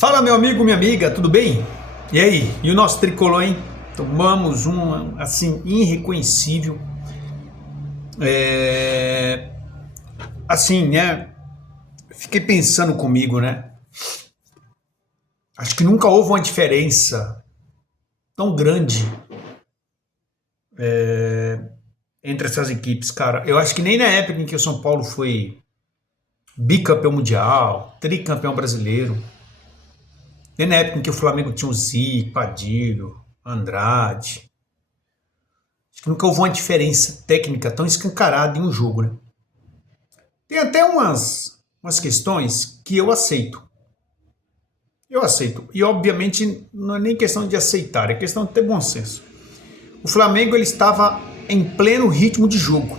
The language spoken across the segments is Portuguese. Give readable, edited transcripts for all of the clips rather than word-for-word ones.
Fala, meu amigo, minha amiga, tudo bem? E aí? E o nosso tricolor, hein? Tomamos um, assim, irreconhecível. É... Assim, né? Fiquei pensando comigo, né? Acho que nunca houve uma diferença tão grande entre essas equipes, cara. Eu acho que nem na época em que o São Paulo foi bicampeão mundial, tricampeão brasileiro, nem na época em que o Flamengo tinha o Zico, Padilha, Andrade. Acho que nunca houve uma diferença técnica tão escancarada em um jogo, né? Tem até umas questões que eu aceito. Eu aceito. E obviamente não é nem questão de aceitar, é questão de ter bom senso. O Flamengo ele estava em pleno ritmo de jogo.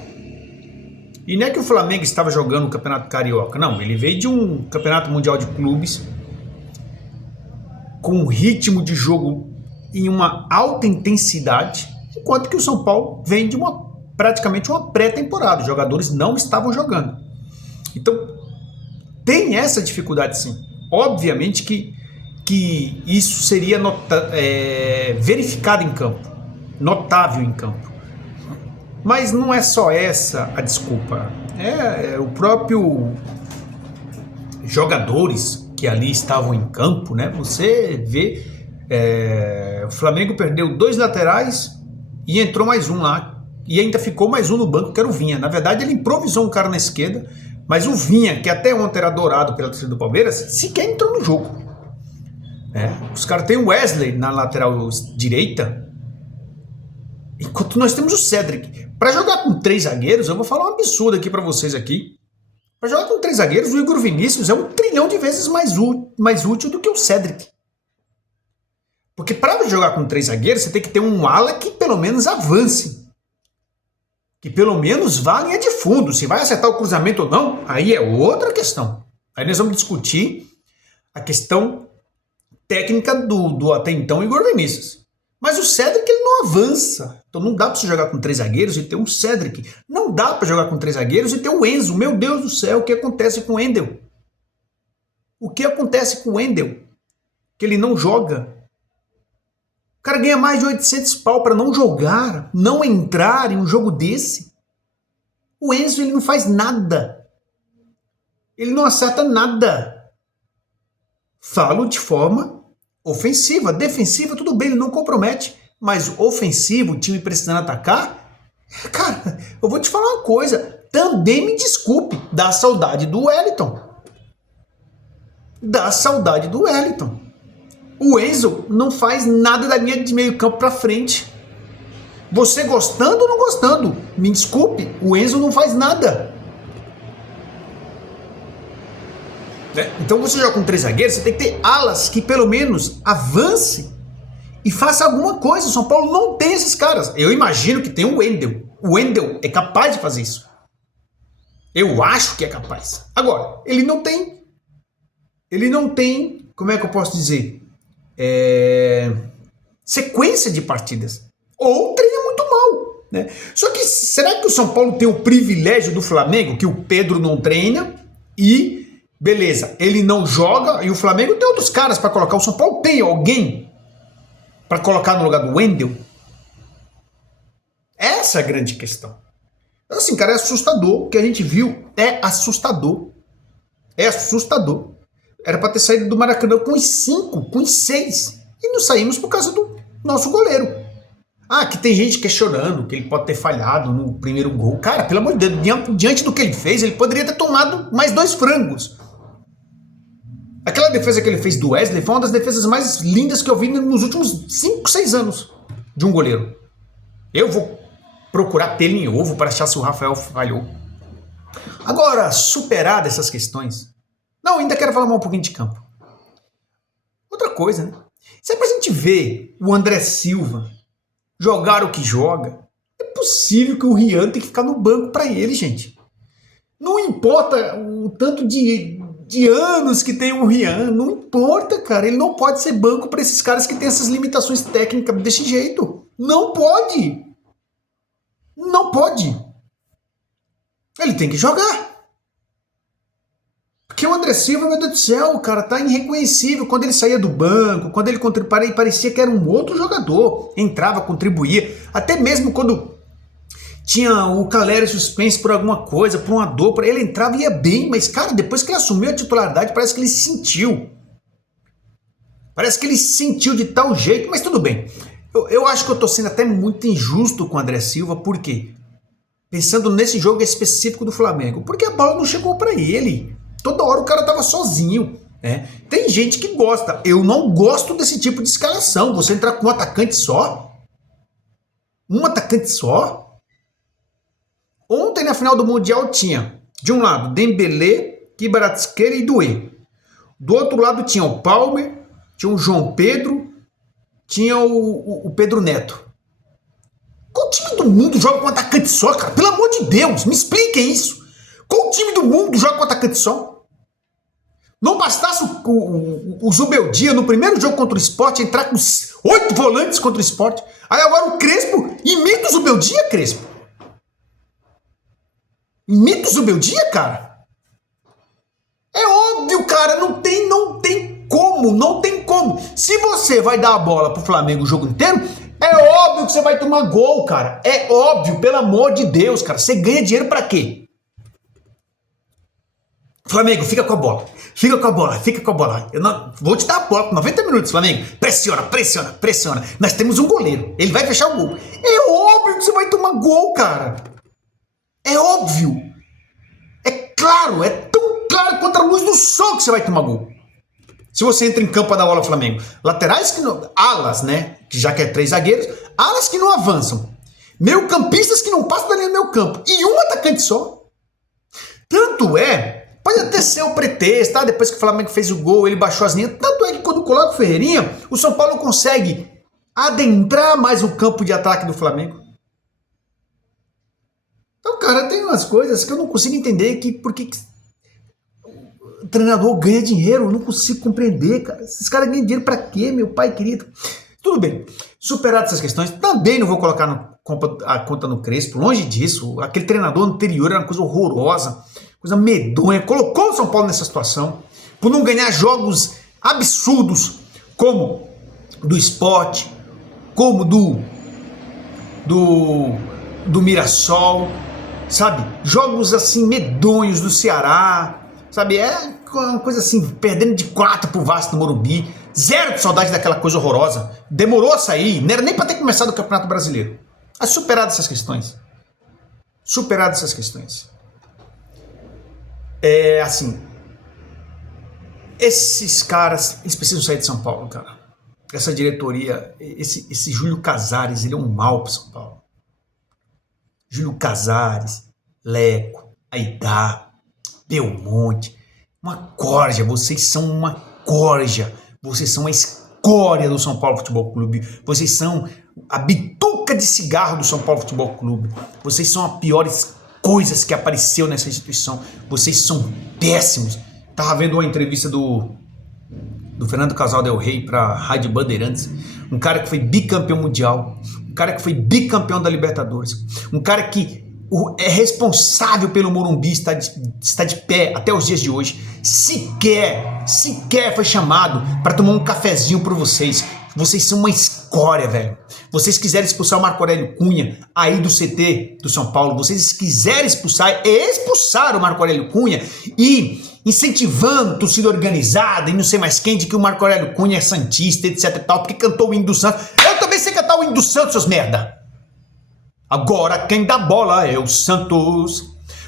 E não é que o Flamengo estava jogando o Campeonato Carioca, não. Ele veio de um Campeonato Mundial de Clubes com um ritmo de jogo em uma alta intensidade, enquanto que o São Paulo vem de praticamente uma pré-temporada. Os jogadores não estavam jogando. Então, tem essa dificuldade sim. Obviamente que isso seria verificado em campo, notável em campo. Mas não é só essa a desculpa. É o próprio jogadores que ali estavam em campo, né? Você vê, o Flamengo perdeu 2 laterais e entrou mais um lá. E ainda ficou mais um no banco, que era o Vinha. Na verdade, ele improvisou um cara na esquerda, mas o Vinha, que até ontem era adorado pela torcida do Palmeiras, sequer entrou no jogo. Os caras têm o Wesley na lateral direita, enquanto nós temos o Cedric. Para jogar com 3 zagueiros, eu vou falar um absurdo aqui para vocês aqui. Para jogar com 3 zagueiros, o Igor Vinícius é 1 trilhão de vezes mais útil do que o Cedric. Porque para jogar com 3 zagueiros, você tem que ter um ala que pelo menos avance. Que pelo menos vá à linha de fundo. Se vai acertar o cruzamento ou não, aí é outra questão. Aí nós vamos discutir a questão técnica do até então Igor Vinícius. Mas o Cedric ele não avança. Então não dá para você jogar com 3 zagueiros e ter um Cedric. Não dá para jogar com 3 zagueiros e ter o Enzo. Meu Deus do céu, o que acontece com o Wendel? O que acontece com o Wendel? Que ele não joga. O cara ganha mais de 800 pau para não jogar, não entrar em um jogo desse. O Enzo ele não faz nada. Ele não acerta nada. Falo de forma ofensiva. Defensiva, tudo bem, ele não compromete. Mas ofensivo, o time precisando atacar, cara, eu vou te falar uma coisa. Também me desculpe, dá saudade do Wellington. Dá saudade do Wellington. O Enzo não faz nada da linha de meio campo para frente. Você gostando ou não gostando, me desculpe, o Enzo não faz nada. Então você joga com 3 zagueiros, você tem que ter alas que pelo menos avance e faça alguma coisa. O São Paulo não tem esses caras. Eu imagino que tem o Wendel. O Wendel é capaz de fazer isso. Eu acho que é capaz. Agora, ele não tem. Ele não tem, como é que eu posso dizer? Sequência de partidas. Ou treina muito mal. Né? Só que será que o São Paulo tem o privilégio do Flamengo, que o Pedro não treina e, beleza, ele não joga e o Flamengo tem outros caras para colocar. O São Paulo tem alguém para colocar no lugar do Wendel? Essa é a grande questão. Então, assim, cara, é assustador. O que a gente viu é assustador. É assustador. Era para ter saído do Maracanã com os 5, com os 6. E não saímos por causa do nosso goleiro. Ah, que tem gente questionando que ele pode ter falhado no primeiro gol. Cara, pelo amor de Deus, diante do que ele fez, ele poderia ter tomado mais 2 frangos. Aquela defesa que ele fez do Wesley foi uma das defesas mais lindas que eu vi nos últimos 5, 6 anos de um goleiro. Eu vou procurar pelo em ovo para achar se o Rafael falhou. Agora, superadas essas questões... Não, ainda quero falar um pouquinho de campo. Outra coisa, né? Se é pra gente ver o André Silva jogar o que joga, é possível que o Rian tenha que ficar no banco pra ele, gente. Não importa o tanto de anos que tem o Rian, não importa, cara. Ele não pode ser banco pra esses caras que têm essas limitações técnicas desse jeito. Não pode. Não pode. Ele tem que jogar. Porque o André Silva, meu Deus do céu, cara, tá irreconhecível. Quando ele saía do banco, quando ele contribuía, parecia que era um outro jogador. Entrava, contribuía. Até mesmo quando tinha o Caleri suspenso por alguma coisa, por uma dor, ele entrava e ia bem. Mas, cara, depois que ele assumiu a titularidade, parece que ele sentiu. Parece que ele sentiu de tal jeito, mas tudo bem. Eu acho que eu tô sendo até muito injusto com o André Silva, por quê? Pensando nesse jogo específico do Flamengo, porque a bola não chegou para ele. Toda hora o cara tava sozinho, né? Tem gente que gosta. Eu não gosto desse tipo de escalação. Você entrar com um atacante só? Um atacante só? Ontem na final do Mundial tinha, de um lado, Dembélé, Kvaratskhelia e Doué. Do outro lado tinha o Palmer, tinha o João Pedro, tinha o Pedro Neto. Qual time do mundo joga com um atacante só, cara? Pelo amor de Deus, me expliquem isso. Qual time do mundo joga com um atacante só? Não bastasse o Zubeldia no primeiro jogo contra o Sport entrar com 8 volantes contra o Sport. Aí agora o Crespo imita o Zubeldia, Crespo. Imita o Zubeldia, cara. É óbvio, cara, não tem como. Se você vai dar a bola pro Flamengo o jogo inteiro, é óbvio que você vai tomar gol, cara. É óbvio, pelo amor de Deus, cara. Você ganha dinheiro pra quê? Flamengo, fica com a bola. Eu não, vou te dar a bola por 90 minutos, Flamengo. Pressiona. Nós temos um goleiro. Ele vai fechar o gol. É óbvio que você vai tomar gol, cara. É óbvio. É claro, é tão claro quanto a luz do sol que você vai tomar gol. Se você entra em campo a dar bola ao Flamengo. Laterais que não... Alas, né? Que já que é 3 zagueiros. Alas que não avançam. Meio-campistas que não passam da linha do meio campo. E um atacante só. Tanto é... Pode até ser o pretexto, tá? Depois que o Flamengo fez o gol, ele baixou as linhas. Tanto é que quando coloca o Ferreirinha, o São Paulo consegue adentrar mais o campo de ataque do Flamengo. Então, cara, tem umas coisas que eu não consigo entender porque o treinador ganha dinheiro. Eu não consigo compreender, cara. Esses caras ganham dinheiro pra quê, meu pai querido? Tudo bem. Superado essas questões, também não vou colocar a conta no Crespo. Longe disso. Aquele treinador anterior era uma coisa horrorosa. Coisa medonha, colocou o São Paulo nessa situação, por não ganhar jogos absurdos, como do Sport, como do Mirassol, sabe? Jogos assim medonhos do Ceará, sabe? É uma coisa assim, perdendo de 4 pro Vasco no Morumbi, zero de saudade daquela coisa horrorosa, demorou a sair, não era nem para ter começado o Campeonato Brasileiro. Mas superado essas questões, é assim, esses caras, eles precisam sair de São Paulo, cara. Essa diretoria, esse Júlio Casares, ele é um mal para São Paulo. Júlio Casares, Leco, Aidá, Belmonte, uma corja, vocês são uma corja, vocês são a escória do São Paulo Futebol Clube, vocês são a bituca de cigarro do São Paulo Futebol Clube, vocês são a piores coisas que apareceu nessa instituição. Vocês são péssimos. Tava vendo uma entrevista do Fernando Casal Del Rey para Rádio Bandeirantes, um cara que foi bicampeão mundial, um cara que foi bicampeão da Libertadores, um cara que é responsável pelo Morumbi está de pé até os dias de hoje, sequer foi chamado para tomar um cafezinho por vocês. Vocês são uma escória, velho. Vocês quiserem expulsar o Marco Aurélio Cunha aí do CT do São Paulo, vocês quiserem expulsar o Marco Aurélio Cunha e incentivando torcida organizada e não sei mais quem de que o Marco Aurélio Cunha é santista, etc e tal, porque cantou o hino do Santos. Eu também sei cantar o hino do Santos, seus merda. Agora quem dá bola é o Santos.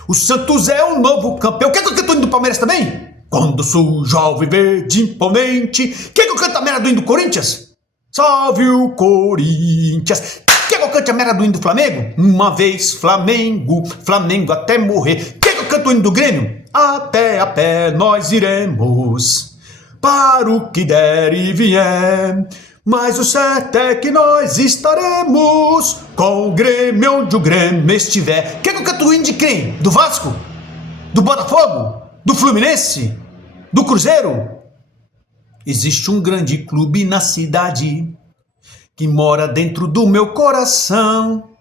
O Santos é o novo campeão. Quer que eu cante o hino do Palmeiras também? Quando surge o verde imponente. Quer que eu cante a merda do hino do Corinthians? Salve o Corinthians. Quer que eu cante a merda do hino do Flamengo? Uma vez Flamengo, Flamengo até morrer. Quer que eu cante o hino do Grêmio? Até a pé nós iremos, para o que der e vier. Mas o certo é que nós estaremos com o Grêmio onde o Grêmio estiver. Quer que eu cante o hino de quem? Do Vasco? Do Botafogo? Do Fluminense? Do Cruzeiro? Existe um grande clube na cidade que mora dentro do meu coração.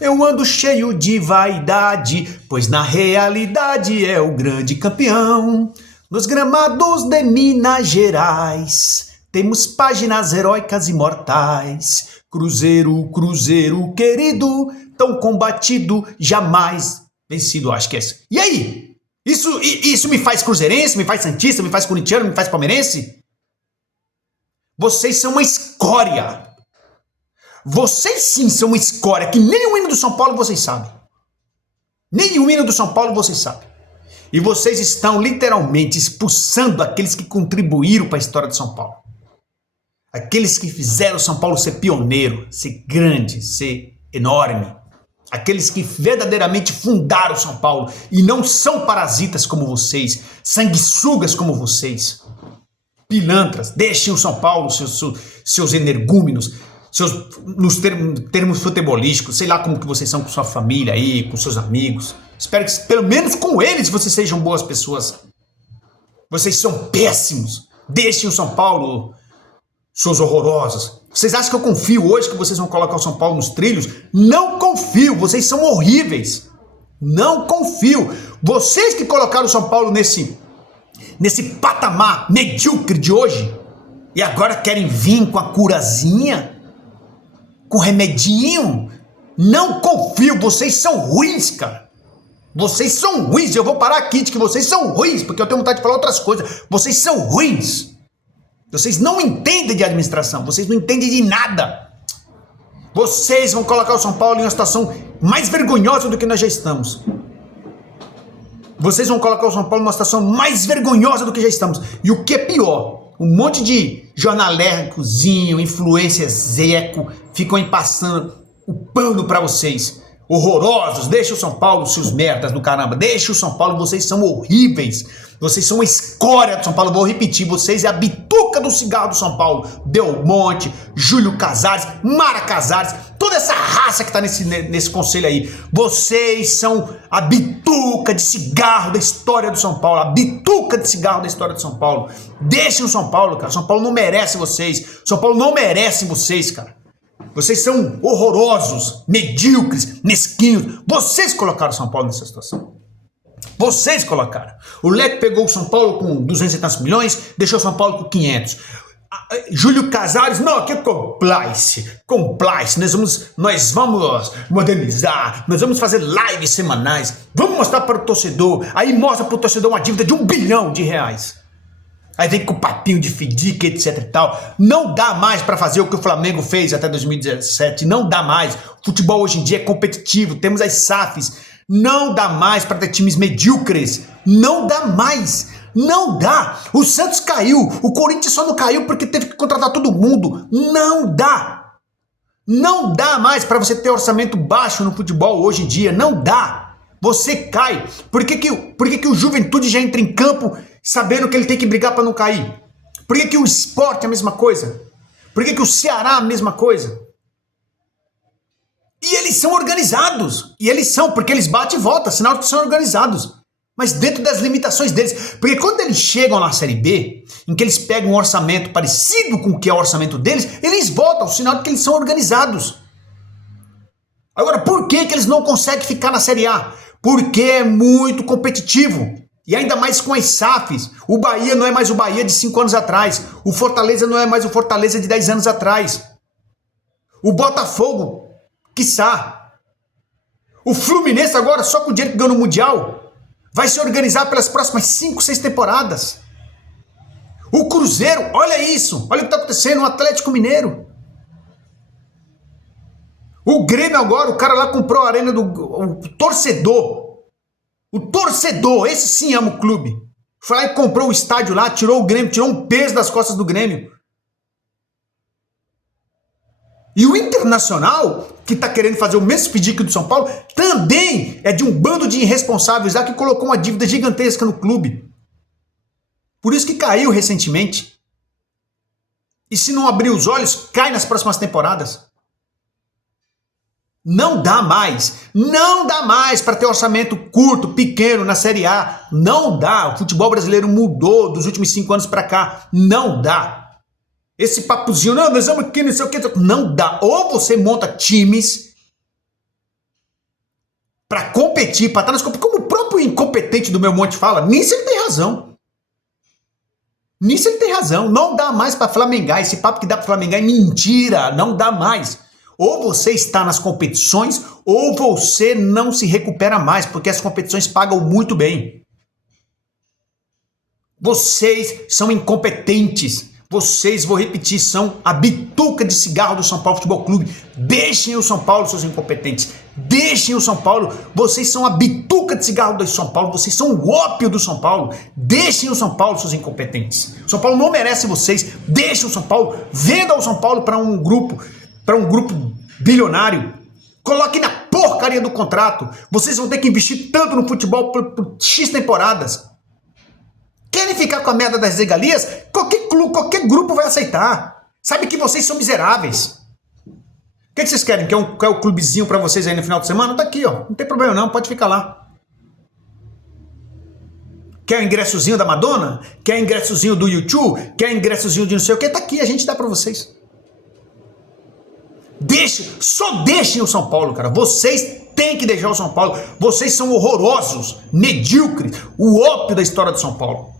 Eu ando cheio de vaidade, pois na realidade é o grande campeão. Nos gramados de Minas Gerais, temos páginas heróicas imortais. Cruzeiro, Cruzeiro querido, tão combatido, jamais vencido, acho que é isso. E aí? Isso me faz cruzeirense, me faz santista, me faz corintiano, me faz palmeirense? Vocês são uma escória. Vocês sim são uma escória, que nem o hino do São Paulo vocês sabem. Nem o hino do São Paulo vocês sabem. E vocês estão literalmente expulsando aqueles que contribuíram para a história de São Paulo. Aqueles que fizeram São Paulo ser pioneiro, ser grande, ser enorme. Aqueles que verdadeiramente fundaram São Paulo e não são parasitas como vocês, sanguessugas como vocês. Pilantras, deixem o São Paulo, seus energúmenos, nos termos futebolísticos, sei lá como que vocês são com sua família aí, com seus amigos. Espero que pelo menos com eles vocês sejam boas pessoas. Vocês são péssimos. Deixem o São Paulo, seus horrorosos. Vocês acham que eu confio hoje que vocês vão colocar o São Paulo nos trilhos? Não confio, vocês são horríveis. Não confio. Vocês que colocaram o São Paulo nesse patamar medíocre de hoje e agora querem vir com a curazinha, com remedinho. Não confio, vocês são ruins, cara. Vocês são ruins, eu vou parar aqui de que vocês são ruins, porque eu tenho vontade de falar outras coisas. Vocês são ruins. Vocês não entendem de administração, vocês não entendem de nada. Vocês vão colocar o São Paulo em uma situação mais vergonhosa do que nós já estamos. Vocês vão colocar o São Paulo numa situação mais vergonhosa do que já estamos. E o que é pior, um monte de jornalécozinho, influência zeco, ficam aí passando o pano pra vocês. Horrorosos, deixa o São Paulo, seus merdas do caramba, deixa o São Paulo, vocês são horríveis, vocês são a escória do São Paulo, vou repetir, vocês é a bituca do cigarro do São Paulo, Belmonte, Júlio Casares, Mara Casares, toda essa raça que tá nesse conselho aí, vocês são a bituca de cigarro da história do São Paulo, a bituca de cigarro da história do São Paulo, deixem o São Paulo, cara, São Paulo não merece vocês, São Paulo não merece vocês, cara. Vocês são horrorosos, medíocres, mesquinhos. Vocês colocaram o São Paulo nessa situação. Vocês colocaram. O Leque pegou o São Paulo com 200 e tantos milhões, deixou o São Paulo com 500. Júlio Casares, não, aqui é compliance, nós vamos modernizar, nós vamos fazer lives semanais, vamos mostrar para o torcedor, aí mostra para o torcedor uma dívida de R$1 bilhão. Aí vem com o papinho de FDIC, etc e tal. Não dá mais para fazer o que o Flamengo fez até 2017. Não dá mais. O futebol hoje em dia é competitivo. Temos as SAFs. Não dá mais para ter times medíocres. Não dá mais. Não dá. O Santos caiu. O Corinthians só não caiu porque teve que contratar todo mundo. Não dá. Não dá mais para você ter orçamento baixo no futebol hoje em dia. Não dá. Você cai. Por que o Juventude já entra em campo sabendo que ele tem que brigar para não cair? Por que o Sport é a mesma coisa? Por que o Ceará é a mesma coisa? E eles são organizados. E eles são, porque eles batem e voltam, sinal que são organizados. Mas dentro das limitações deles. Porque quando eles chegam na Série B, em que eles pegam um orçamento parecido com o que é o orçamento deles, eles voltam, sinal de que eles são organizados. Agora, por que eles não conseguem ficar na Série A? Porque é muito competitivo. E ainda mais com as SAFs. O Bahia não é mais o Bahia de 5 anos atrás. O Fortaleza não é mais o Fortaleza de 10 anos atrás. O Botafogo, quiçá. O Fluminense agora, só com o dinheiro que ganhou no Mundial, vai se organizar pelas próximas 5, 6 temporadas. O Cruzeiro, olha isso. Olha o que está acontecendo, o Atlético Mineiro. O Grêmio agora, o cara lá comprou a arena do torcedor. O torcedor, esse sim ama o clube. Foi lá e comprou o estádio lá, tirou o Grêmio, tirou um peso das costas do Grêmio. E o Internacional, que está querendo fazer o mesmo pedido que o do São Paulo, também é de um bando de irresponsáveis lá que colocou uma dívida gigantesca no clube. Por isso que caiu recentemente. E se não abrir os olhos, cai nas próximas temporadas. Não dá mais para ter orçamento curto, pequeno na Série A, não dá, o futebol brasileiro mudou dos últimos 5 anos para cá, não dá. Esse papozinho, não, nós vamos aqui, não sei o que, não dá, ou você monta times para competir, para estar nas competições, como o próprio incompetente do Meu Monte fala, nisso ele tem razão. Nisso ele tem razão. Não dá mais para flamengar. Esse papo que dá para flamengar é mentira. Não dá mais. Ou você está nas competições, ou você não se recupera mais, porque as competições pagam muito bem. Vocês são incompetentes. Vocês, vou repetir, são a bituca de cigarro do São Paulo Futebol Clube. Deixem o São Paulo, seus incompetentes. Deixem o São Paulo. Vocês são a bituca de cigarro do São Paulo. Vocês são o ópio do São Paulo. Deixem o São Paulo, seus incompetentes. O São Paulo não merece vocês. Deixem o São Paulo. Venda o São Paulo para um grupo bilionário. Coloque na porcaria do contrato. Vocês vão ter que investir tanto no futebol por X temporadas. Querem ficar com a merda das regalias? Qualquer clube, qualquer grupo vai aceitar. Sabe que vocês são miseráveis. O que vocês querem? Quer o clubezinho pra vocês aí no final de semana? Tá aqui, ó. Não tem problema não, pode ficar lá. Quer o ingressozinho da Madonna? Quer o ingressozinho do YouTube? Quer o ingressozinho de não sei o que? Tá aqui, a gente dá pra vocês. Só deixem o São Paulo, cara. Vocês têm que deixar o São Paulo. Vocês são horrorosos, medíocres. O ópio da história do São Paulo.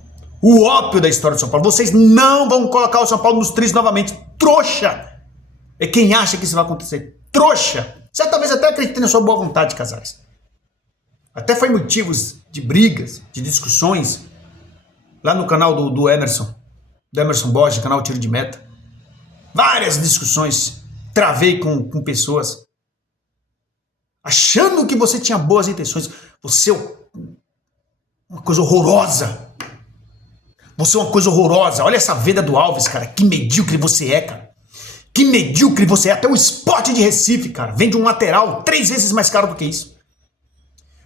O ópio da história do São Paulo. Vocês não vão colocar o São Paulo nos trilhos novamente. Trouxa! É quem acha que isso vai acontecer. Trouxa! Você talvez até acredite na sua boa vontade, Casares. Até foi motivos de brigas, de discussões, lá no canal do Emerson Borges, canal Tiro de Meta. Várias discussões. Travei com pessoas. Achando que você tinha boas intenções. Você é uma coisa horrorosa. Você é uma coisa horrorosa. Olha essa venda do Alves, cara. Que medíocre você é, cara. Que medíocre você é. Até o Sport de Recife, cara, vende um lateral 3 vezes mais caro do que isso.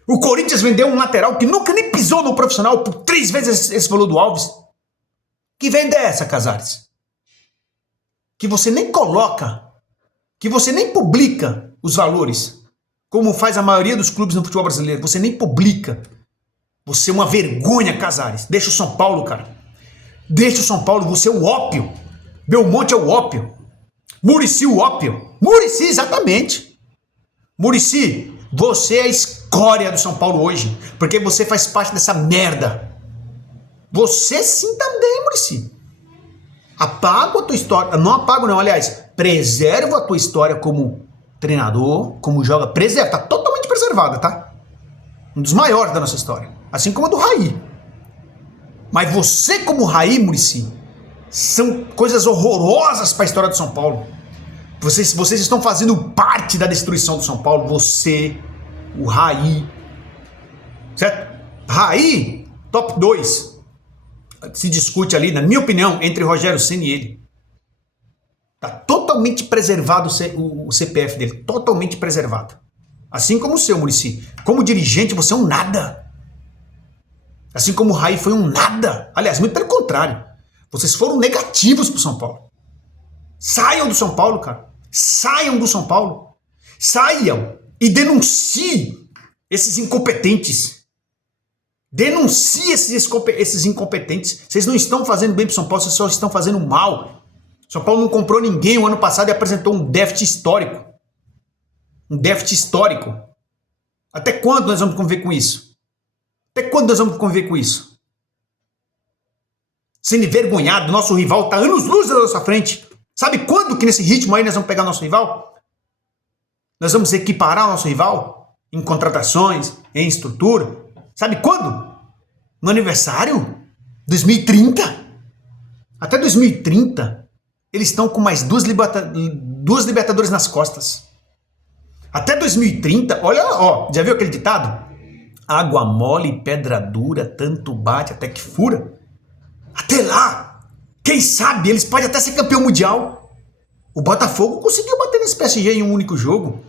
O Corinthians vendeu um lateral que nunca nem pisou no profissional por 3 vezes esse valor do Alves. Que venda é essa, Casares? Que você nem coloca, que você nem publica os valores, como faz a maioria dos clubes no futebol brasileiro. Você nem publica. Você é uma vergonha, Casares. Deixa o São Paulo, cara. Deixa o São Paulo, você é o ópio. Belmonte é o ópio. Muricy o ópio. Muricy, exatamente. Muricy, você é a escória do São Paulo hoje, porque você faz parte dessa merda. Você sim também, Muricy. Apaga a tua história. Não apago não, aliás. Preserva a tua história como treinador, como joga. Preserva, tá totalmente preservada, tá? Um dos maiores da nossa história. Assim como a do Raí. Mas você como Raí, Muricy, são coisas horrorosas para a história do São Paulo. Vocês estão fazendo parte da destruição do São Paulo. Você, o Raí. Certo? Raí, top 2. Se discute ali, na minha opinião, entre Rogério Ceni e ele. Tá totalmente preservado o CPF dele. Totalmente preservado. Assim como o seu, Muricy. Como dirigente, você é um nada. Assim como o Raí foi um nada. Aliás, muito pelo contrário. Vocês foram negativos pro São Paulo. Saiam do São Paulo, cara. Saiam do São Paulo. Saiam e denunciem esses incompetentes. Denuncie esses incompetentes. Vocês não estão fazendo bem pro São Paulo, vocês só estão fazendo mal. São Paulo não comprou ninguém o ano passado e apresentou um déficit histórico. Um déficit histórico. Até quando nós vamos conviver com isso? Até quando nós vamos conviver com isso? Sendo envergonhado, nosso rival está anos-luz da nossa frente. Sabe quando que nesse ritmo aí nós vamos pegar nosso rival? Nós vamos equiparar o nosso rival em contratações, em estrutura. Sabe quando? No aniversário? 2030? Até 2030, eles estão com mais duas Libertadores nas costas. Até 2030, olha, ó, já viu aquele ditado? Água mole e pedra dura, tanto bate até que fura. Até lá, quem sabe, eles podem até ser campeão mundial. O Botafogo conseguiu bater nesse PSG em um único jogo.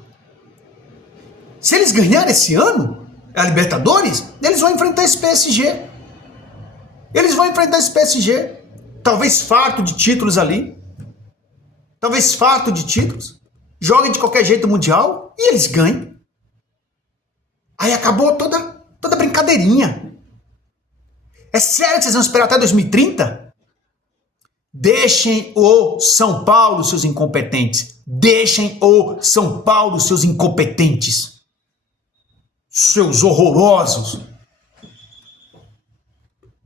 Se eles ganharem esse ano, a Libertadores, eles vão enfrentar esse PSG. Eles vão enfrentar esse PSG. Talvez farto de títulos ali. Talvez farto de títulos. Joguem de qualquer jeito o Mundial e eles ganham. Aí acabou toda brincadeirinha. É sério que vocês vão esperar até 2030? Deixem o São Paulo, seus incompetentes. Deixem o São Paulo, seus incompetentes. Seus horrorosos.